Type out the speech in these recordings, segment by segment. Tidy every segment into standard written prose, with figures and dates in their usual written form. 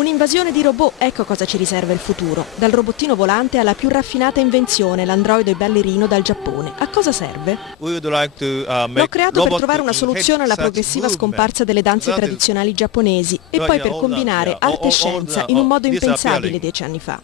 Un'invasione di robot, ecco cosa ci riserva il futuro. Dal robottino volante alla più raffinata invenzione, l'androide ballerino dal Giappone. A cosa serve? L'ho creato per trovare una soluzione alla progressiva scomparsa delle danze tradizionali giapponesi e poi per combinare arte e scienza in un modo impensabile 10 anni fa.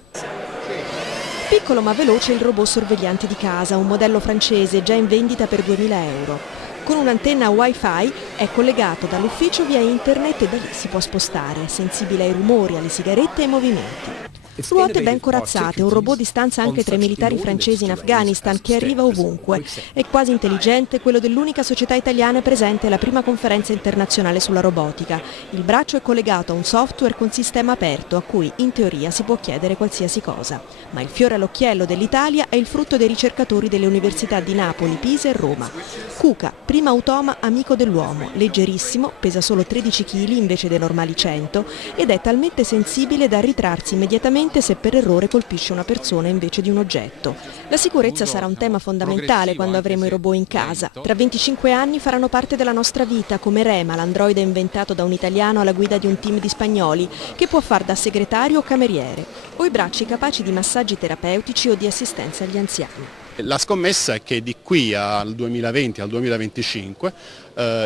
Piccolo ma veloce il robot sorvegliante di casa, un modello francese già in vendita per 2000 euro. Con un'antenna Wi-Fi è collegato dall'ufficio via internet e da lì si può spostare, sensibile ai rumori, alle sigarette e ai movimenti. Ruote ben corazzate, un robot di stanza anche tra i militari francesi in Afghanistan che arriva ovunque. È quasi intelligente, quello dell'unica società italiana presente alla prima conferenza internazionale sulla robotica. Il braccio è collegato a un software con sistema aperto a cui in teoria si può chiedere qualsiasi cosa. Ma il fiore all'occhiello dell'Italia è il frutto dei ricercatori delle università di Napoli, Pisa e Roma. Kuka, primo automa amico dell'uomo, leggerissimo, pesa solo 13 kg invece dei normali 100 ed è talmente sensibile da ritrarsi immediatamente se per errore colpisce una persona invece di un oggetto. La sicurezza sarà un tema fondamentale quando avremo i robot in casa. Tra 25 anni faranno parte della nostra vita, come Rema, l'androide inventato da un italiano alla guida di un team di spagnoli, che può far da segretario o cameriere, o i bracci capaci di massaggi terapeutici o di assistenza agli anziani. La scommessa è che di qui al 2020 al 2025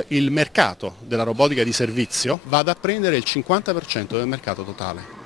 il mercato della robotica di servizio vada a prendere il 50% del mercato totale.